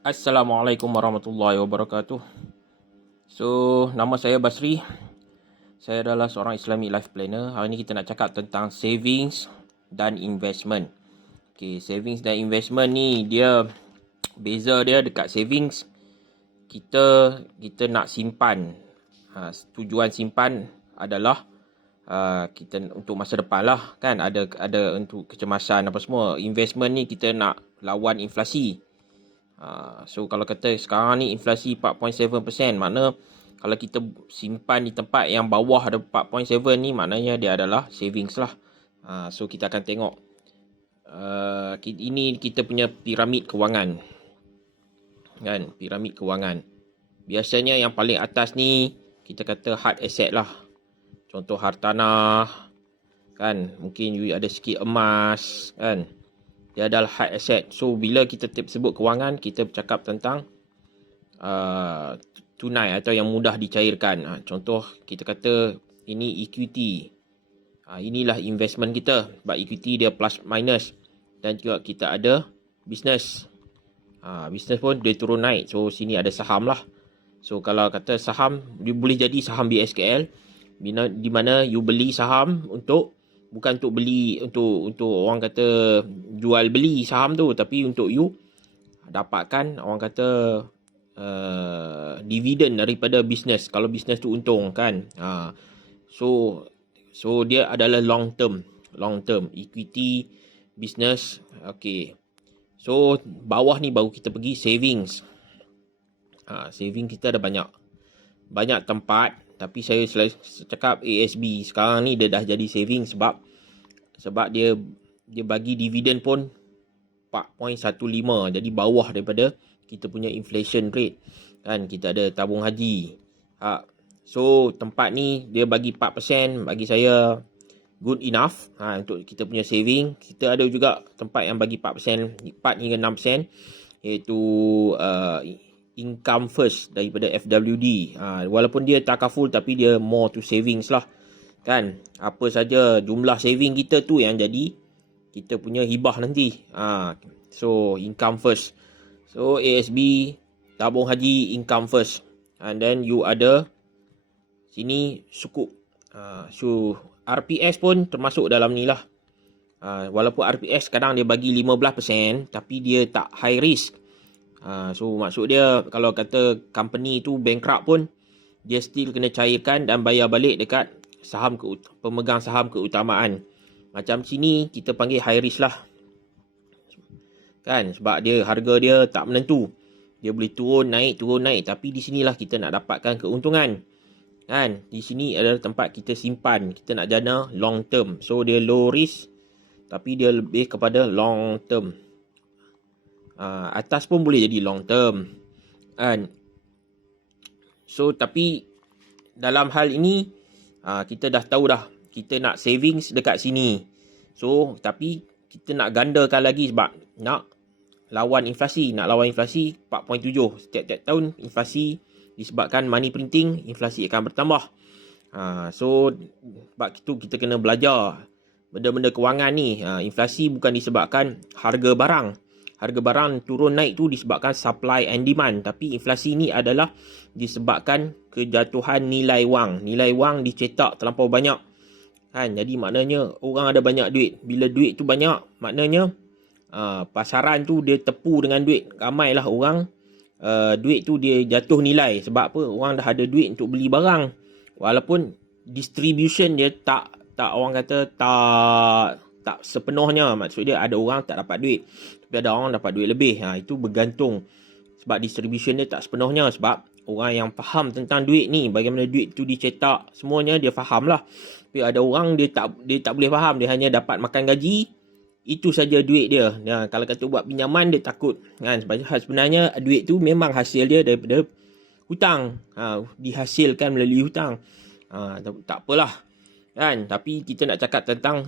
Assalamualaikum warahmatullahi wabarakatuh. So, nama saya Basri. Saya adalah seorang Islamic Life Planner. Hari ini kita nak cakap tentang savings dan investment. Okay, savings dan investment ni beza dia dekat savings kita nak simpan. Tujuan simpan adalah kita untuk masa depan lah kan, ada untuk kecemasan apa semua. Investment ni kita nak lawan inflasi. So kalau kata sekarang ni inflasi 4.7%, makna kalau kita simpan di tempat yang bawah ada 4.7 ni, maknanya dia adalah savings lah. So kita akan tengok ini kita punya piramid kewangan kan, piramid kewangan. Biasanya yang paling atas ni kita kata hard asset lah. Contoh hartanah kan, mungkin you ada sikit emas kan, dia adalah hard asset. So bila kita sebut kewangan, kita bercakap tentang tunai atau yang mudah dicairkan. Contoh kita kata ini equity. Inilah investment kita. Sebab equity dia plus minus. Dan juga kita ada business. Business pun dia turun naik. So sini ada saham lah. So kalau kata saham, dia boleh jadi saham BSKL, di mana you beli saham bukan untuk beli untuk orang kata jual beli saham tu, tapi untuk you dapatkan orang kata dividen daripada bisnes, kalau bisnes tu untung kan. So dia adalah long term equity business. Okay, so bawah ni baru kita pergi savings. Saving kita ada banyak tempat, tapi saya selalu cakap ASB sekarang ni dia dah jadi saving sebab dia bagi dividen pun 4.15, jadi bawah daripada kita punya inflation rate kan. Kita ada tabung haji. So tempat ni dia bagi 4%, bagi saya good enough untuk kita punya saving. Kita ada juga tempat yang bagi 4%, 4 hingga 6%, iaitu income first daripada FWD. Walaupun dia takaful, tapi dia more to savings lah kan. Apa saja jumlah saving kita tu yang jadi kita punya hibah nanti. So income first. So ASB, tabung haji, income first. And then you ada sini sukuk. So RPS pun termasuk dalam ni lah. Walaupun RPS kadang dia bagi 15%, tapi dia tak high risk. So maksud dia kalau kata company tu bankrupt pun, dia still kena cairkan dan bayar balik dekat pemegang saham keutamaan. Macam sini kita panggil high risk lah kan, sebab dia harga dia tak menentu. Dia boleh turun naik, tapi di sinilah kita nak dapatkan keuntungan kan. Di sini adalah tempat kita simpan, kita nak jana long term. So dia low risk, tapi dia lebih kepada long term. Atas pun boleh jadi long term kan. So tapi dalam hal ini kita dah tahu dah kita nak savings dekat sini. So tapi kita nak gandakan lagi sebab nak lawan inflasi. 4.7 setiap tahun inflasi, disebabkan money printing, inflasi akan bertambah. So sebab itu kita kena belajar benda-benda kewangan ni. Inflasi bukan disebabkan harga barang. Harga barang turun naik tu disebabkan supply and demand. Tapi inflasi ni adalah disebabkan kejatuhan nilai wang. Nilai wang dicetak terlampau banyak kan. Jadi maknanya orang ada banyak duit. Bila duit tu banyak, maknanya pasaran tu dia tepu dengan duit. Ramailah orang, duit tu dia jatuh nilai. Sebab apa? Orang dah ada duit untuk beli barang. Walaupun distribution dia tak orang kata tak sepenuhnya. Maksud dia ada orang tak dapat duit, tapi ada orang dapat duit lebih. Itu bergantung. Sebab distribution dia tak sepenuhnya. Sebab orang yang faham tentang duit ni, bagaimana duit tu dicetak, semuanya dia faham lah. Tapi ada orang dia tak boleh faham. Dia hanya dapat makan gaji, itu saja duit dia. Kalau kata buat pinjaman, dia takut kan. Sebenarnya duit tu memang hasil dia daripada hutang. Dihasilkan melalui hutang. Tak apalah kan. Tapi kita nak cakap tentang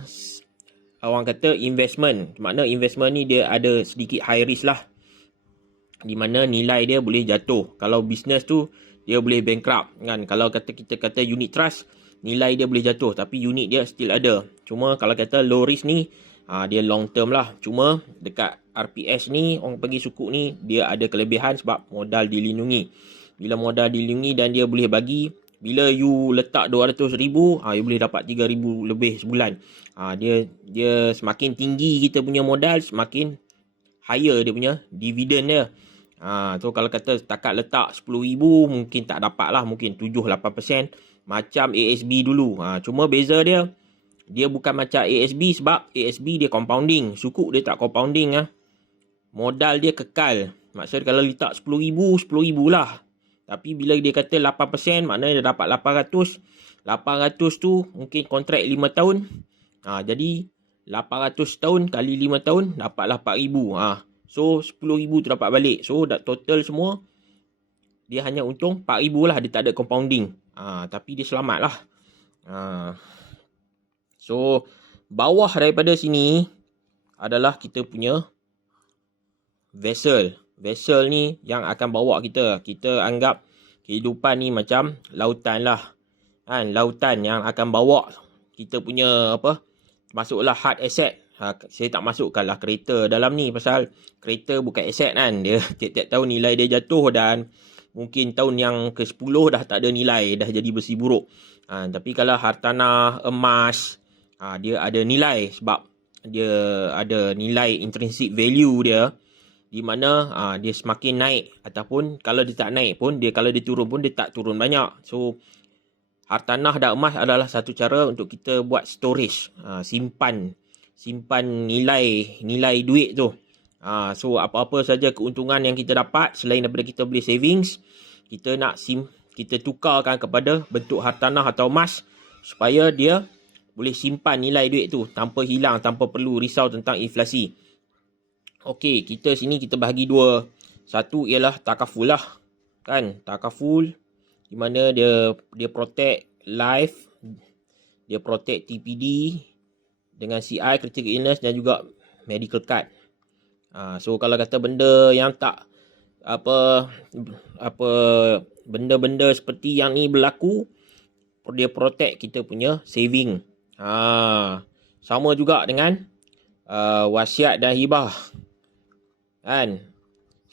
orang kata investment. Makna investment ni dia ada sedikit high risk lah, di mana nilai dia boleh jatuh. Kalau business tu dia boleh bankrupt kan. Kalau kita kata unit trust, nilai dia boleh jatuh, tapi unit dia still ada. Cuma kalau kata low risk ni, Dia long term lah. Cuma dekat RPS ni, orang pergi sukuk ni, dia ada kelebihan sebab modal dilindungi. Bila modal dilindungi dan dia boleh bagi, bila you letak 200,000, you boleh dapat 3,000 lebih sebulan. Dia semakin tinggi kita punya modal, semakin higher dia punya dividen dia. So kalau kata setakat letak 10,000 mungkin tak dapat lah, mungkin 7-8% macam ASB dulu. Cuma beza dia bukan macam ASB sebab ASB dia compounding, sukuk dia tak compounding. Modal dia kekal. Maksud kalau letak 10,000, 10,000 lah. Tapi bila dia kata 8%, maknanya dia dapat 800. 800 tu mungkin kontrak 5 tahun. Jadi 800 tahun kali 5 tahun dapatlah 4,000. So 10,000 tu dapat balik. So total semua dia hanya untung 4,000 lah. Dia tak ada compounding. Tapi dia selamat lah. So bawah daripada sini adalah kita punya vessel. Vessel ni yang akan bawa kita. Kita anggap kehidupan ni macam lautan lah. Lautan yang akan bawa kita punya masuklah hard asset. Saya tak masukkanlah kereta dalam ni pasal kereta bukan aset kan. Dia tiap-tiap tahun nilai dia jatuh dan mungkin tahun yang ke-10 dah tak ada nilai, dah jadi besi buruk. Tapi kalau hartanah, emas, dia ada nilai sebab dia ada nilai intrinsic value dia, di mana dia semakin naik ataupun kalau dia tak naik pun, kalau dia turun pun dia tak turun banyak. So hartanah dan emas adalah satu cara untuk kita buat storage, simpan nilai duit tu. So apa-apa saja keuntungan yang kita dapat selain daripada kita beli savings, kita nak kita tukarkan kepada bentuk hartanah atau emas supaya dia boleh simpan nilai duit tu tanpa hilang, tanpa perlu risau tentang inflasi. Okey, kita bahagi dua. Satu ialah takaful lah. Takaful di mana dia protect life, dia protect TPD dengan CI, critical illness dan juga medical card. So kalau kata benda yang tak benda-benda seperti yang ni berlaku, dia protect kita punya saving. Sama juga dengan wasiat dan hibah.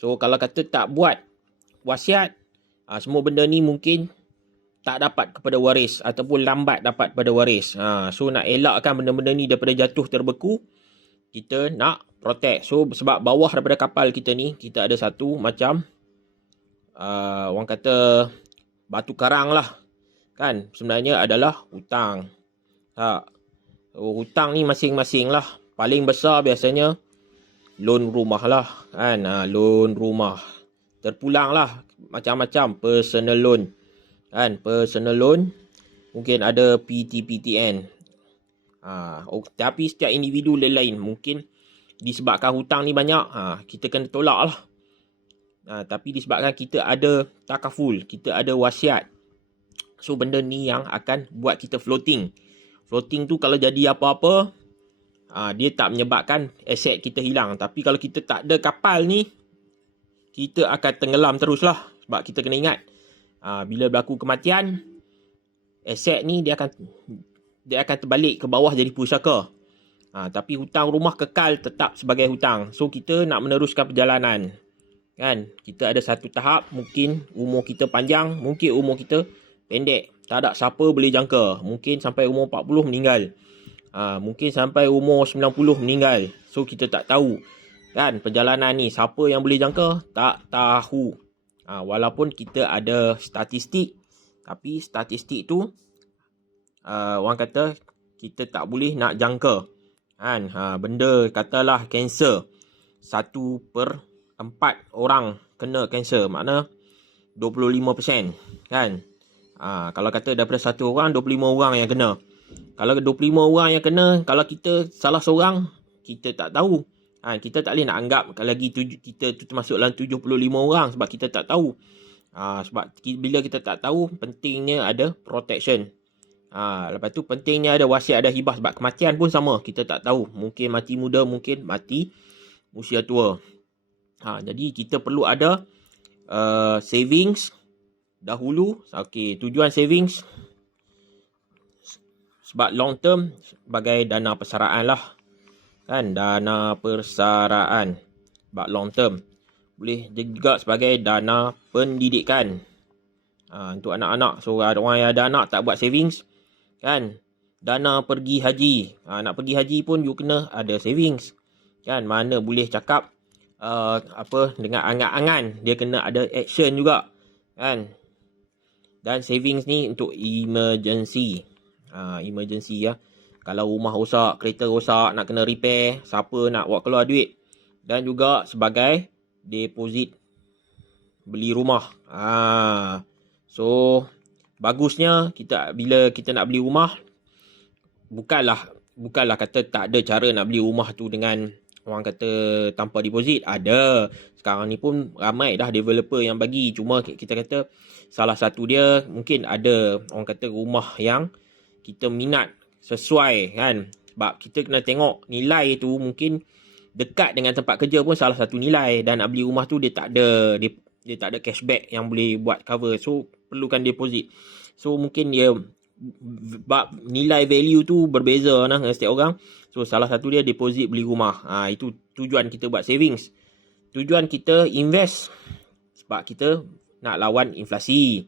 So kalau kata tak buat wasiat, semua benda ni mungkin tak dapat kepada waris ataupun lambat dapat pada waris. So nak elakkan benda-benda ni daripada jatuh terbeku, kita nak protect. So sebab bawah daripada kapal kita ni, kita ada satu macam orang kata batu karang lah. Sebenarnya adalah hutang. Hutang ni masing-masing lah. Paling besar biasanya loan rumah lah. Loan rumah. Terpulang lah macam-macam personal loan. Personal loan mungkin ada PTPTN. Tapi setiap individu lain. Mungkin disebabkan hutang ni banyak, kita kena tolak lah. Tapi disebabkan kita ada takaful, kita ada wasiat, so benda ni yang akan buat kita floating. Floating tu kalau jadi apa-apa, dia tak menyebabkan aset kita hilang. Tapi kalau kita tak ada kapal ni, kita akan tenggelam terus lah. Sebab kita kena ingat, bila berlaku kematian, aset ni dia akan terbalik ke bawah jadi pusaka. Tapi hutang rumah kekal tetap sebagai hutang. So kita nak meneruskan perjalanan. Kita ada satu tahap, mungkin umur kita panjang, mungkin umur kita pendek. Tak ada siapa boleh jangka. Mungkin sampai umur 40 meninggal. Mungkin sampai umur 90 meninggal. So kita tak tahu. Perjalanan ni siapa yang boleh jangka? Tak tahu. Walaupun kita ada statistik, tapi statistik tu orang kata kita tak boleh nak jangka. Benda katalah kanser, 1/4 orang kena kanser, makna 25%. Kalau kata daripada 1 orang, 25 orang yang kena. Kalau 25 orang yang kena, kalau kita salah seorang, kita tak tahu. Kita tak boleh nak anggap lagi kita tu termasuk dalam 75 orang sebab kita tak tahu. Sebab bila kita tak tahu, pentingnya ada protection. Lepas tu pentingnya ada wasiat, ada hibah. Sebab kematian pun sama, kita tak tahu. Mungkin mati muda, mungkin mati usia tua. Jadi kita perlu ada savings dahulu. Tujuan savings sebab long term sebagai dana persaraan lah. kan, dana persaraan bak long term. Boleh juga sebagai dana pendidikan untuk anak-anak. So orang yang ada anak tak buat savings, kan, dana pergi haji. Nak pergi haji pun you kena ada savings, kan. Mana boleh cakap dengan angan-angan, dia kena ada action juga, kan. Dan savings ni untuk emergency. Emergency ya. Kalau rumah rosak, kereta rosak, nak kena repair, siapa nak buat keluar duit. Dan juga sebagai deposit beli rumah. So bagusnya bila kita nak beli rumah, bukanlah kata tak ada cara nak beli rumah tu dengan orang kata tanpa deposit. Ada. Sekarang ni pun ramai dah developer yang bagi. Cuma kita kata salah satu dia mungkin ada orang kata rumah yang kita minat sesuai, kan. Sebab kita kena tengok nilai tu mungkin dekat dengan tempat kerja pun salah satu nilai. Dan nak beli rumah tu dia tak ada cashback yang boleh buat cover. So perlukan deposit. So mungkin dia nilai value tu berbeza dengan setiap orang. So salah satu dia deposit beli rumah. Itu tujuan kita buat savings. Tujuan kita invest sebab kita nak lawan inflasi.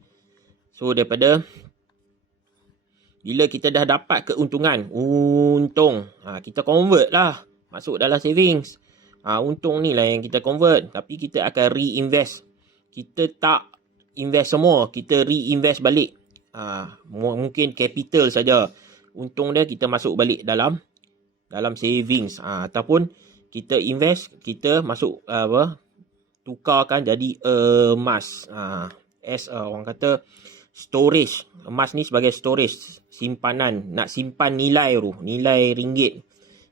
So daripada bila kita dah dapat keuntungan, kita convert lah masuk dalam savings. Untung ni lah yang kita convert. Tapi kita akan reinvest. Kita tak invest semua, kita reinvest balik. Mungkin capital saja. Untung dia kita masuk balik dalam savings. Ataupun kita invest, kita masuk tukarkan jadi emas. Orang kata storage. Emas ni sebagai storage, simpanan. Nak simpan nilai ringgit.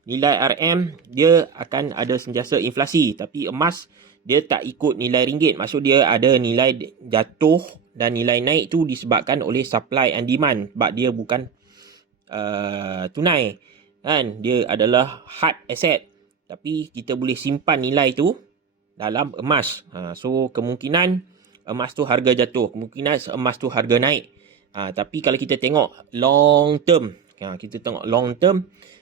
Nilai RM dia akan ada sentiasa inflasi. Tapi emas dia tak ikut nilai ringgit. Maksud dia ada nilai jatuh dan nilai naik tu disebabkan oleh supply and demand. Sebab dia bukan tunai, kan. Dia adalah hard asset. Tapi kita boleh simpan nilai tu dalam emas. So kemungkinan emas tu harga jatuh, kemungkinan emas tu harga naik. Tapi kalau kita tengok long term,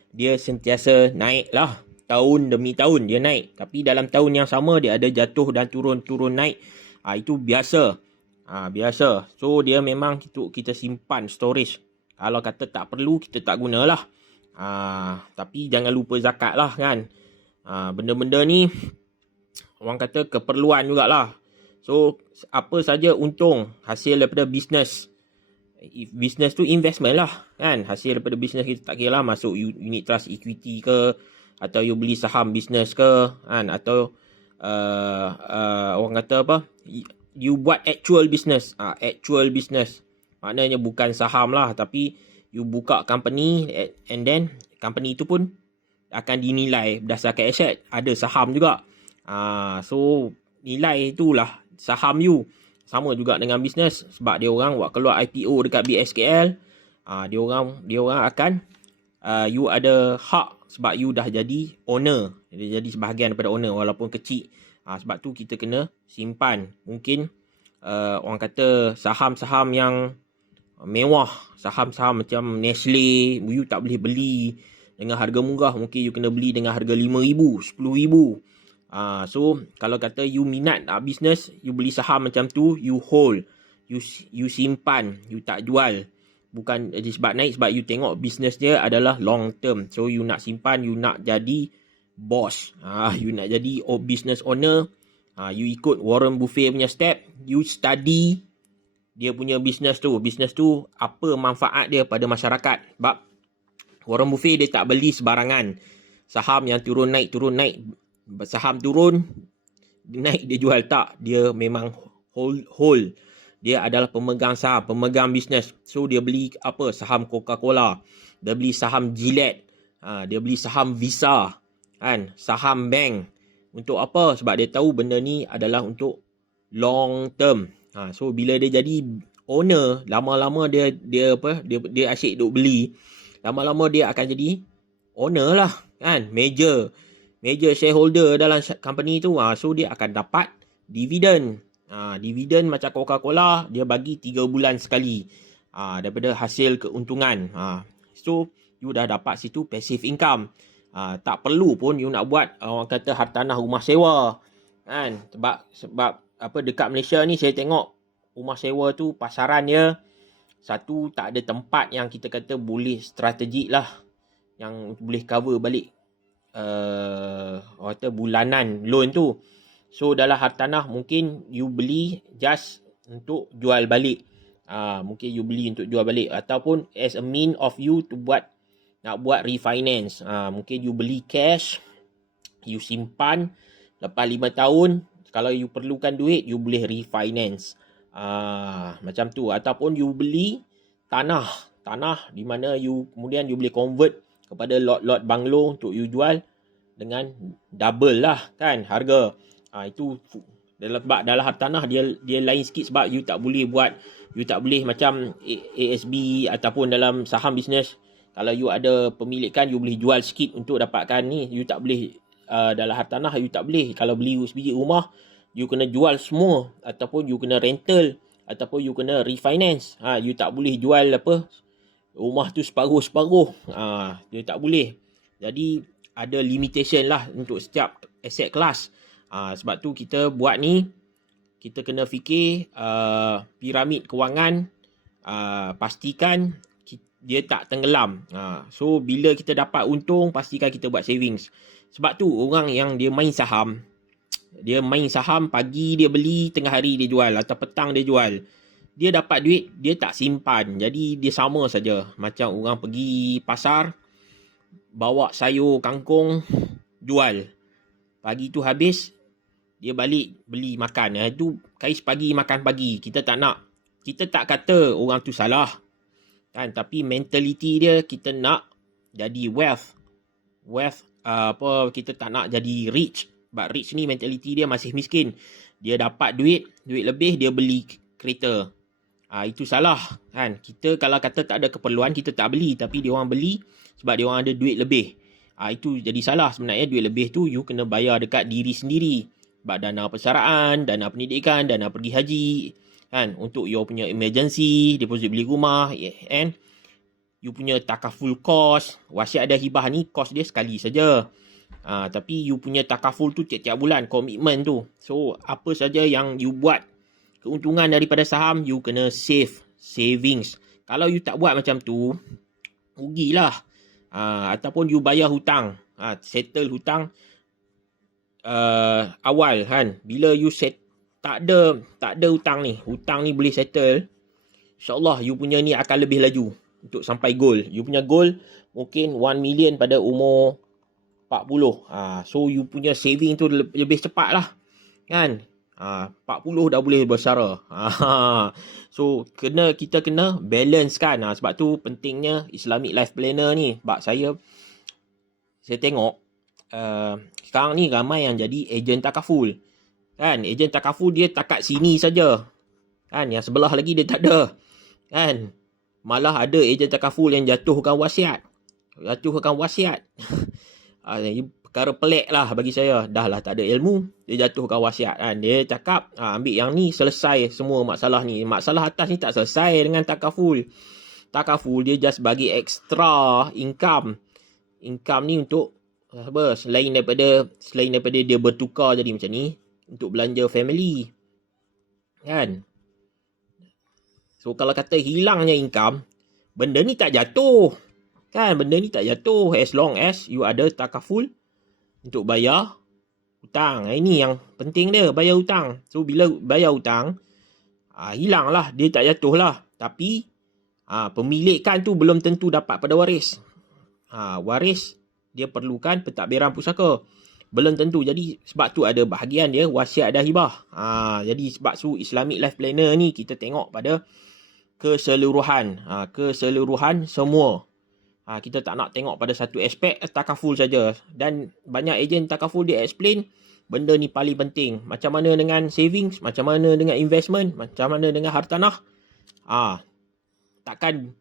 dia sentiasa naik lah. Tahun demi tahun dia naik. Tapi dalam tahun yang sama dia ada jatuh dan turun naik. Itu biasa. Biasa. So dia memang kita simpan storage. Kalau kata tak perlu, kita tak gunalah. Tapi jangan lupa zakat lah, kan. Benda-benda ni orang kata keperluan jugalah. So apa saja untung hasil daripada bisnes. Bisnes tu investment lah, kan. Hasil daripada bisnes kita tak kira lah masuk unit trust equity ke, atau you beli saham bisnes ke, kan. Atau orang kata apa, you buat actual business. Actual business maknanya bukan saham lah, tapi you buka company and then company tu pun akan dinilai berdasarkan aset. Ada saham juga. So nilai itulah saham you. Sama juga dengan bisnes. Sebab dia orang buat keluar IPO dekat BSKL, dia orang akan you ada hak sebab you dah jadi owner. Dia jadi sebahagian daripada owner walaupun kecil. Sebab tu kita kena simpan. Mungkin orang kata saham-saham yang mewah, saham-saham macam Nestle, you tak boleh beli dengan harga murah. Mungkin you kena beli dengan harga RM5,000, RM10,000. So kalau kata you minat bisnes, you beli saham macam tu, you hold, you simpan, you tak jual. Bukan sebab naik, sebab you tengok bisnes dia adalah long term. So you nak simpan, you nak jadi boss, you nak jadi business owner. You ikut Warren Buffett punya step, you study dia punya bisnes tu apa manfaat dia pada masyarakat. Sebab Warren Buffett dia tak beli sebarangan saham yang turun naik. Saham turun naik dia jual, tak. Dia memang hold. Dia adalah pemegang saham, pemegang bisnes. So dia beli apa, saham Coca-Cola, dia beli saham Gillette, dia beli saham Visa, kan, saham bank. Untuk apa? Sebab dia tahu benda ni adalah untuk long term. So bila dia jadi owner, lama-lama dia asyik duk beli, lama-lama dia akan jadi owner lah, kan, major shareholder dalam company tu. So dia akan dapat dividen. Dividen macam Coca-Cola, dia bagi 3 bulan sekali daripada hasil keuntungan. So you dah dapat situ passive income. Tak perlu pun you nak buat orang kata hartanah rumah sewa. Kan? Sebab apa dekat Malaysia ni saya tengok rumah sewa tu pasaran dia, satu tak ada tempat yang kita kata boleh strategik lah, yang boleh cover balik orang kata bulanan loan tu. So dalam hartanah mungkin you beli just untuk jual balik. Mungkin you beli untuk jual balik ataupun as a mean of you to nak buat refinance. Mungkin you beli cash, you simpan lepas 5 tahun, kalau you perlukan duit you boleh refinance. Macam tu. Ataupun you beli tanah di mana you kemudian you boleh convert kepada lot-lot banglo untuk you jual dengan double lah kan harga. Itu dalam hartanah dia lain sikit, sebab you tak boleh macam ASB ataupun dalam saham bisnes. Kalau you ada pemilikan, you boleh jual sikit untuk dapatkan ni. You tak boleh dalam hartanah, you tak boleh. Kalau beli sebiji rumah, you kena jual semua, ataupun you kena rental, ataupun you kena refinance. You tak boleh jual rumah tu separuh-separuh. Dia tak boleh. Jadi ada limitation lah untuk setiap asset class. Sebab tu kita buat ni, kita kena fikir piramid kewangan, pastikan dia tak tenggelam. So bila kita dapat untung, pastikan kita buat savings. Sebab tu orang yang dia main saham pagi dia beli, tengah hari dia jual atau petang dia jual. Dia dapat duit, dia tak simpan. Jadi dia sama saja macam orang pergi pasar, bawa sayur kangkung, jual. Pagi tu habis, dia balik beli makan. Itu kais pagi makan pagi. Kita tak nak. Kita tak kata orang tu salah. Kan? Tapi mentality dia, kita nak jadi wealth. Kita tak nak jadi rich. But rich ni mentality dia masih miskin. Dia dapat duit lebih, dia beli kereta. Itu salah kan. Kita kalau kata tak ada keperluan, kita tak beli, tapi dia orang beli sebab dia orang ada duit lebih. Itu jadi salah. Sebenarnya duit lebih tu you kena bayar dekat diri sendiri. Sebab dana persaraan, dana pendidikan, dana pergi haji kan, untuk you punya emergency, deposit beli rumah, and you punya takaful cost. Wasiat ada hibah ni cost dia sekali saja. Tapi you punya takaful tu tiap-tiap bulan, komitmen tu. So apa saja yang you buat keuntungan daripada saham, you kena savings. Kalau you tak buat macam tu, rugilah. Ataupun you bayar hutang, settle hutang awal kan. Bila you tak ada hutang ni boleh settle, InsyaAllah you punya ni akan lebih laju untuk sampai goal. You punya goal mungkin 1 million pada umur 40. So you punya saving tu lebih cepat lah kan. 40 dah boleh bersara. So kita kena balance kan. Sebab tu pentingnya Islamic Life Planner ni. Sebab saya tengok sekarang ni ramai yang jadi ejen takaful kan. Ejen takaful dia takat sini saja kan, yang sebelah lagi dia tak ada kan. Malah ada ejen takaful yang jatuhkan wasiat. Perkara pelik lah bagi saya. Dah lah tak ada ilmu, dia jatuhkan wasiat kan. Dia cakap ambil yang ni, selesai semua masalah ni. Masalah atas ni tak selesai dengan takaful. Takaful dia just bagi extra income ni untuk selain daripada dia bertukar jadi macam ni, untuk belanja family kan. So kalau kata hilangnya income, benda ni tak jatuh kan. As long as you ada takaful untuk bayar hutang. Ini yang penting dia, bayar hutang. So bila bayar hutang, hilang lah, dia tak jatuh lah. Tapi pemilikan tu belum tentu dapat pada waris. Waris dia perlukan pentadbiran pusaka, belum tentu. Jadi sebab tu ada bahagian dia wasiat dan hibah. Jadi sebab tu Islamic Life Planner ni kita tengok pada keseluruhan semua. Kita tak nak tengok pada satu aspek takaful saja. Dan banyak ejen takaful dia explain benda ni paling penting. Macam mana dengan savings, macam mana dengan investment, macam mana dengan hartanah. Takkan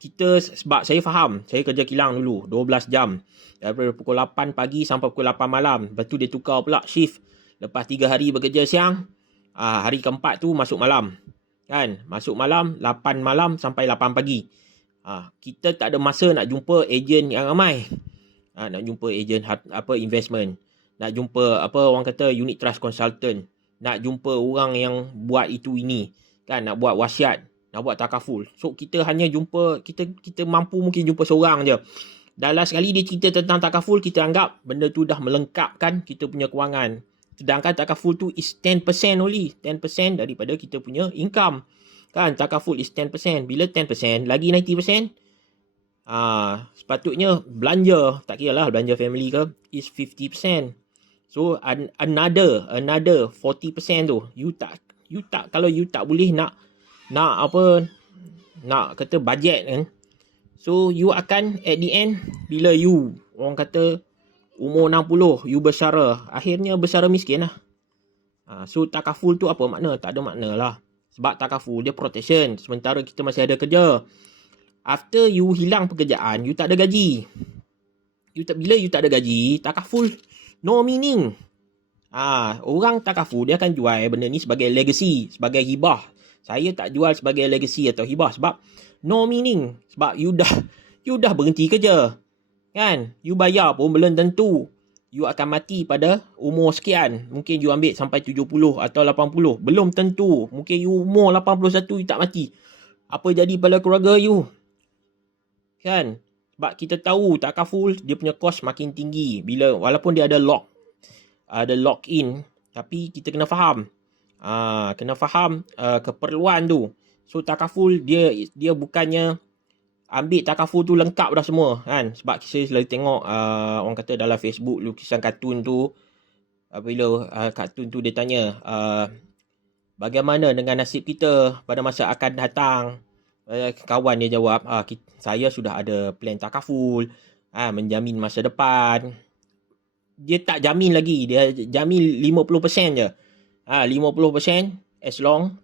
kita, sebab saya faham, saya kerja kilang dulu 12 jam daripada pukul 8 pagi sampai pukul 8 malam. Lepas tu dia tukar pula shift. Lepas 3 hari bekerja siang, hari keempat tu masuk malam kan. Masuk malam 8 malam sampai 8 pagi. Kita tak ada masa nak jumpa ejen yang ramai. nak jumpa ejen investment, nak jumpa orang kata unit trust consultant, nak jumpa orang yang buat itu ini kan, nak buat wasiat, nak buat takaful. So kita hanya jumpa, kita mampu mungkin jumpa seorang je. Dalam sekali dia cerita tentang takaful, kita anggap benda tu dah melengkapkan kita punya kewangan. Sedangkan takaful tu is 10% only. 10% daripada kita punya income. Kan, takaful is 10%. Bila 10%, lagi 90%, sepatutnya belanja, tak kira lah belanja family ke, is 50%. So another 40% tu, you tak kalau you tak boleh nak kata budget kan. So you akan at the end, bila you orang kata umur 60, you bersara, akhirnya bersara miskin lah. So takaful tu apa makna? Tak ada makna lah. Sebab takaful dia protection sementara kita masih ada kerja. After you hilang pekerjaan, you tak ada gaji. Bila you tak ada gaji, takaful no meaning. Orang takaful dia akan jual benda ni sebagai legacy, sebagai hibah. Saya tak jual sebagai legacy atau hibah sebab no meaning. Sebab you dah berhenti kerja. Kan? You bayar pun belum tentu you akan mati pada umur sekian. Mungkin you ambil sampai 70 atau 80. Belum tentu. Mungkin you umur 81 you tak mati. Apa jadi pada keluarga you? Kan? Sebab kita tahu takaful dia punya kos makin tinggi. Walaupun dia ada lock in, tapi kita kena faham. Keperluan tu. So takaful dia bukannya ambil takaful tu lengkap dah semua kan. Sebab saya selalu tengok orang kata dalam Facebook lukisan kartun tu, bila kartun tu dia tanya bagaimana dengan nasib kita pada masa akan datang. Kawan dia jawab, saya sudah ada plan takaful, menjamin masa depan. Dia tak jamin lagi, dia jamin 50% je. 50% as long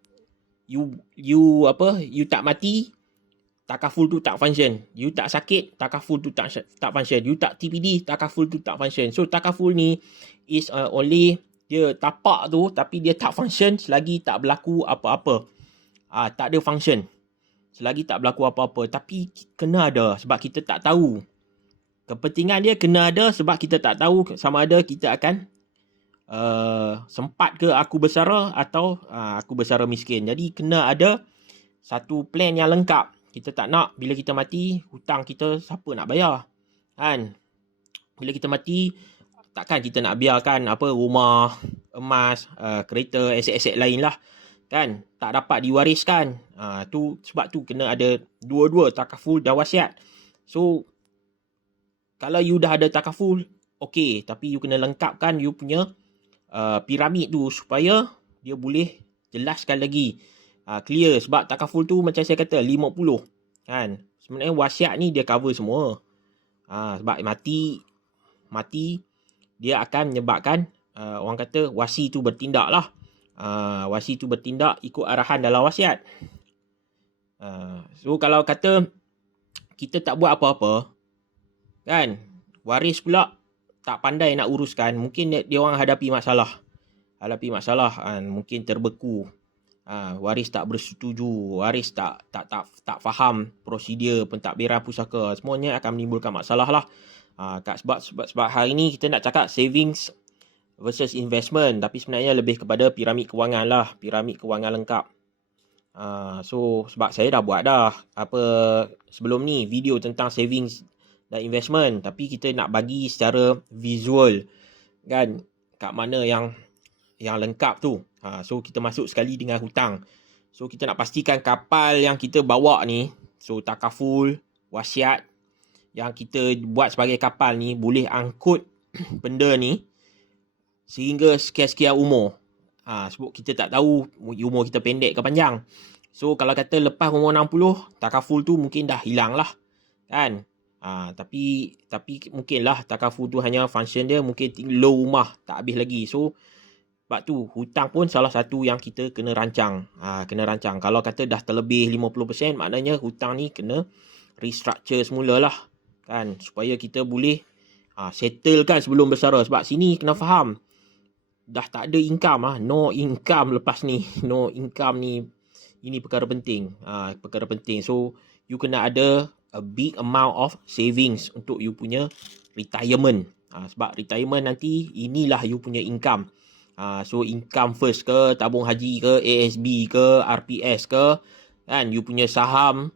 you tak mati, takaful tu tak function. You tak sakit, takaful tu tak function. You tak TPD, takaful tu tak function. So takaful ni is only dia tapak tu, tapi dia tak function selagi tak berlaku apa-apa. Tak ada function selagi tak berlaku apa-apa. Tapi kena ada sebab kita tak tahu. Kepentingan dia kena ada sebab kita tak tahu sama ada kita akan sempat ke aku bersara atau aku bersara miskin. Jadi kena ada satu plan yang lengkap. Kita tak nak bila kita mati, hutang kita siapa nak bayar? Kan? Bila kita mati, takkan kita nak biarkan rumah, emas, kereta, aset-aset lain lah. Kan? Tak dapat diwariskan. Sebab tu kena ada dua-dua, takaful dan wasiat. So kalau you dah ada takaful, okay. Tapi you kena lengkapkan you punya piramid tu supaya dia boleh jelaskan lagi. Clear. Sebab takaful tu macam saya kata 50. Kan? Sebenarnya wasiat ni dia cover semua. Sebab mati dia akan menyebabkan orang kata wasi tu bertindak lah. Wasi tu bertindak ikut arahan dalam wasiat. So kalau kata kita tak buat apa-apa, kan, waris pula tak pandai nak uruskan, mungkin dia orang hadapi masalah kan, mungkin terbeku. Waris tak bersetuju, waris tak faham prosedur pentadbiran pusaka, semuanya akan menimbulkan masalah lah. Sebab hari ni kita nak cakap savings versus investment, tapi sebenarnya lebih kepada piramid kewangan lah, piramid kewangan lengkap. So sebab saya dah buat sebelum ni video tentang savings dan investment, tapi kita nak bagi secara visual kan, kat mana yang lengkap tu. So kita masuk sekali dengan hutang. So kita nak pastikan kapal yang kita bawa ni, so takaful, wasiat yang kita buat sebagai kapal ni boleh angkut benda ni sehingga sekian-sekian umur. Sebab kita tak tahu umur kita pendek ke panjang. So kalau kata lepas umur 60, takaful tu mungkin dah hilang lah. Kan? Tapi mungkinlah takaful tu hanya function dia mungkin low rumah, tak habis lagi. So sebab tu hutang pun salah satu yang kita kena rancang. Kalau kata dah terlebih 50%, maknanya hutang ni kena restructure semula lah. Kan? Supaya kita boleh settle kan sebelum bersara. Sebab sini kena faham, dah tak ada income. No income lepas ni. No income ni, ini perkara penting. So you kena ada a big amount of savings untuk you punya retirement. Sebab retirement nanti inilah you punya income. So income first ke, tabung haji ke, ASB ke, RPS ke, kan, you punya saham,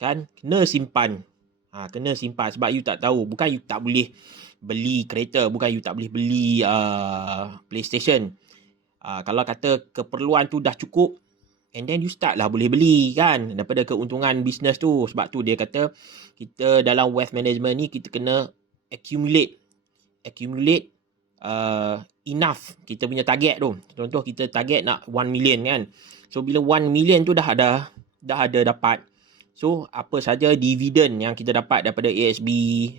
kan, kena simpan. Kena simpan sebab you tak tahu. Bukan you tak boleh beli kereta, bukan you tak boleh beli PlayStation. Kalau kata keperluan tu dah cukup, and then you start lah boleh beli, kan, daripada keuntungan bisnes tu. Sebab tu dia kata kita dalam wealth management ni kita kena accumulate enough kita punya target tu. Contoh kita target nak 1 million, kan. So bila 1 million tu dah ada dapat, so apa saja dividen yang kita dapat daripada ASB,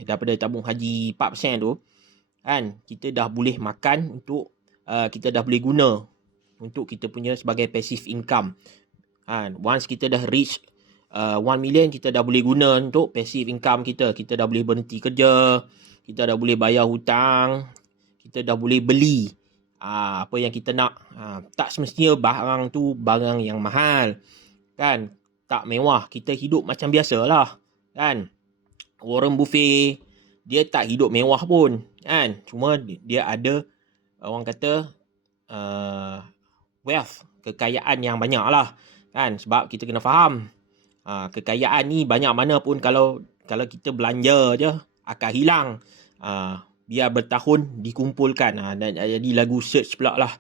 daripada tabung haji 4% tu, kan, kita dah boleh makan untuk kita dah boleh guna untuk kita punya sebagai passive income. Once kita dah reach 1 million, kita dah boleh guna untuk passive income kita. Kita dah boleh berhenti kerja, kita dah boleh bayar hutang, kita dah boleh beli apa yang kita nak. Tak semestinya barang tu barang yang mahal, kan, tak mewah. Kita hidup macam biasa lah, kan. Warren Buffett dia tak hidup mewah pun, kan. Cuma dia ada, orang kata, wealth, kekayaan yang banyak lah, kan. Sebab kita kena faham, kekayaan ni banyak mana pun kalau kita belanja je akan hilang. Biar bertahun dikumpulkan. Dan jadi lagu search pula lah,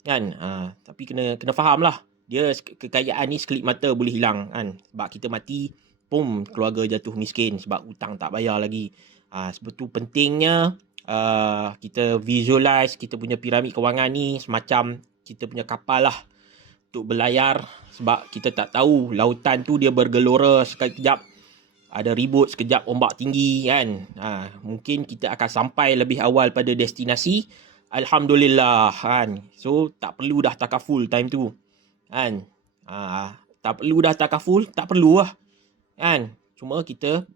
kan. Tapi kena faham lah, dia kekayaan ni sekelip mata boleh hilang, kan. Sebab kita mati, pum, keluarga jatuh miskin sebab hutang tak bayar lagi. Sebab tu pentingnya kita visualize kita punya piramid kewangan ni semacam kita punya kapal lah untuk berlayar. Sebab kita tak tahu lautan tu dia bergelora sekejap, ada ribut, sekejap ombak tinggi, kan. Mungkin kita akan sampai lebih awal pada destinasi, alhamdulillah, kan. So tak perlu dah takaful time tu, kan. Tak perlu dah takaful, tak perlu lah, kan. Cuma kita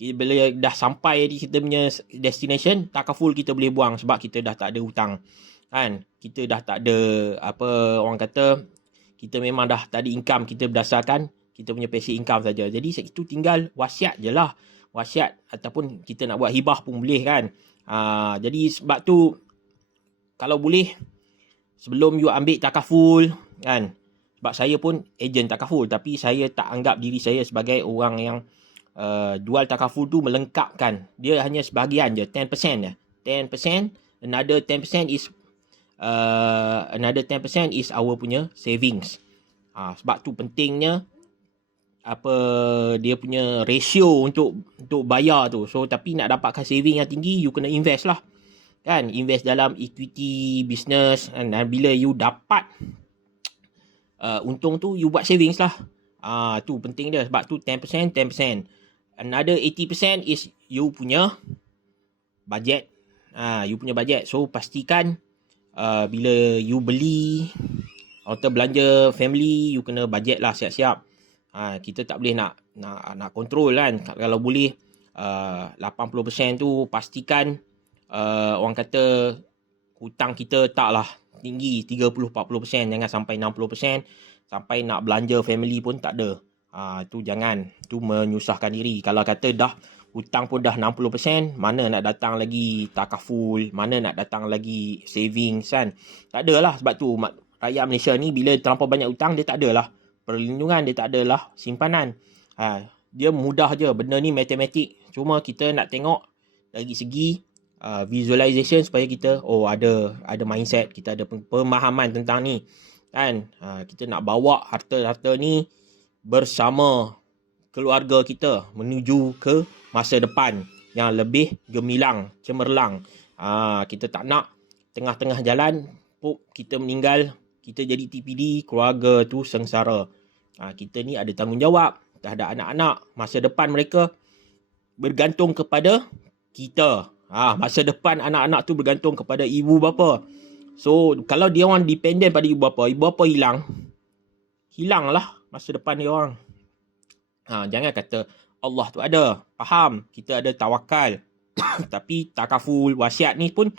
bila dah sampai di kita punya destination, takaful kita boleh buang sebab kita dah tak ada hutang, kan. Kita dah tak ada apa orang kata, kita memang dah tak ada income, kita berdasarkan kita punya passive income saja. Jadi itu tinggal wasiat je lah. Wasiat ataupun kita nak buat hibah pun boleh, kan. Jadi sebab tu kalau boleh sebelum you ambil takaful, kan. Sebab saya pun ejen takaful, tapi saya tak anggap diri saya sebagai orang yang jual takaful tu melengkapkan. Dia hanya sebahagian je, 10% je. 10%, another 10% is our punya savings. Sebab tu pentingnya apa dia punya ratio untuk bayar tu. So tapi nak dapatkan saving yang tinggi, you kena invest lah, kan. Invest dalam equity business, dan bila you dapat untung tu, you buat savings lah. Tu penting dia. Sebab tu 10%. Another 80% is you punya budget. You punya budget. So pastikan bila you beli atau belanja family, you kena budget lah siap-siap. Kita tak boleh nak control, kan. Kalau boleh 80% tu pastikan orang kata hutang kita taklah tinggi 30-40%, jangan sampai 60%, sampai nak belanja family pun tak ada. Tu jangan, tu menyusahkan diri. Kalau kata dah hutang pun dah 60%, mana nak datang lagi takaful, mana nak datang lagi savings, kan. Tak adalah. Sebab tu rakyat Malaysia ni bila terlampau banyak hutang, dia tak adalah perlindungan, dia tak adalah simpanan. Dia mudah je, benda ni matematik. Cuma kita nak tengok dari segi visualization supaya kita ada mindset, kita ada pemahaman tentang ni, kan. Kita nak bawa harta-harta ni bersama keluarga kita menuju ke masa depan yang lebih gemilang, cemerlang. Kita tak nak tengah-tengah jalan kita meninggal, kita jadi TPD, keluarga tu sengsara. Kita ni ada tanggungjawab, dah ada anak-anak, masa depan mereka bergantung kepada kita. Masa depan anak-anak tu bergantung kepada ibu bapa. So kalau dia orang dependent pada ibu bapa hilanglah masa depan dia orang. Jangan kata Allah tu ada, faham, kita ada tawakal. Tapi takaful, wasiat ni pun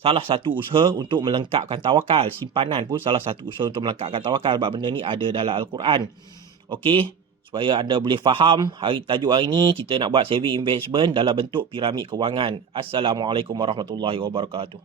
salah satu usaha untuk melengkapkan tawakal. Simpanan pun salah satu usaha untuk melengkapkan tawakal. Sebab benda ni ada dalam Al-Quran. Okey. supaya anda boleh faham tajuk hari ni kita nak buat saving investment dalam bentuk piramid kewangan. Assalamualaikum warahmatullahi wabarakatuh.